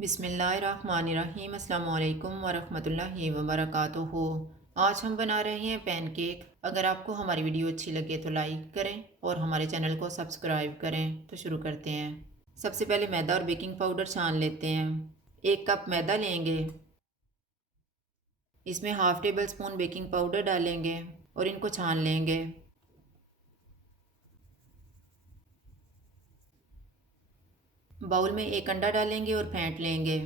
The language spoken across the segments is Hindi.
बिस्मिल्लाहिर्रहमानिर्रहीम। अस्सलामु अलैकुम वरहमतुल्लाहि वबरकातुहू। आज हम बना रहे हैं पैनकेक। अगर आपको हमारी वीडियो अच्छी लगे तो लाइक करें और हमारे चैनल को सब्सक्राइब करें। तो शुरू करते हैं। सबसे पहले मैदा और बेकिंग पाउडर छान लेते हैं। 1 कप मैदा लेंगे, इसमें half table spoon baking powder डालेंगे और इनको छान लेंगे। बाउल में 1 अंडा डालेंगे और फेंट लेंगे।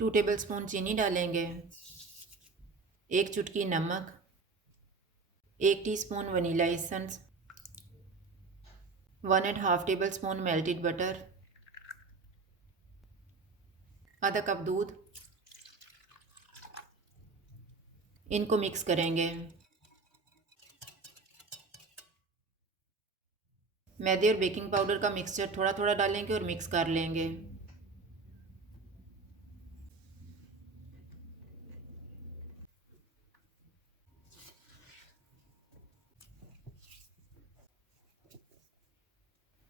2 टेबल स्पून चीनी डालेंगे, 1 चुटकी नमक, 1 teaspoon vanilla essence, 1½ table spoon melted butter, आधा कप दूध। इनको मिक्स करेंगे। मैदे और बेकिंग पाउडर का मिक्सचर थोड़ा थोड़ा डालेंगे और मिक्स कर लेंगे।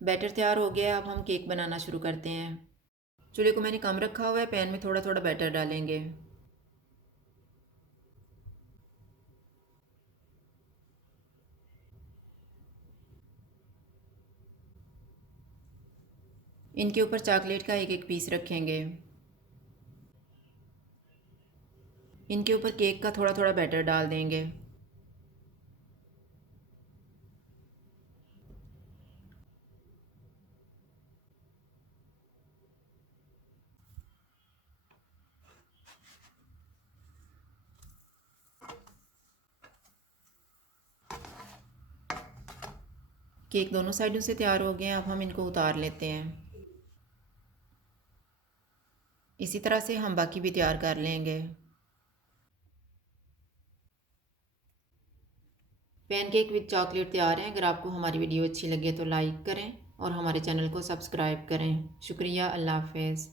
बैटर तैयार हो गया है। अब हम केक बनाना शुरू करते हैं। चूल्हे को मैंने कम रखा हुआ है। पैन में थोड़ा थोड़ा बैटर डालेंगे। इनके ऊपर चॉकलेट का एक एक पीस रखेंगे। इनके ऊपर केक का थोड़ा थोड़ा बैटर डाल देंगे। केक दोनों साइडों से तैयार हो गए हैं। अब हम इनको उतार लेते हैं। इसी तरह से हम बाकी भी तैयार कर लेंगे। पैनकेक विद चॉकलेट तैयार हैं। अगर आपको हमारी वीडियो अच्छी लगे तो लाइक करें और हमारे चैनल को सब्सक्राइब करें। शुक्रिया। अल्लाह हाफ़िज़।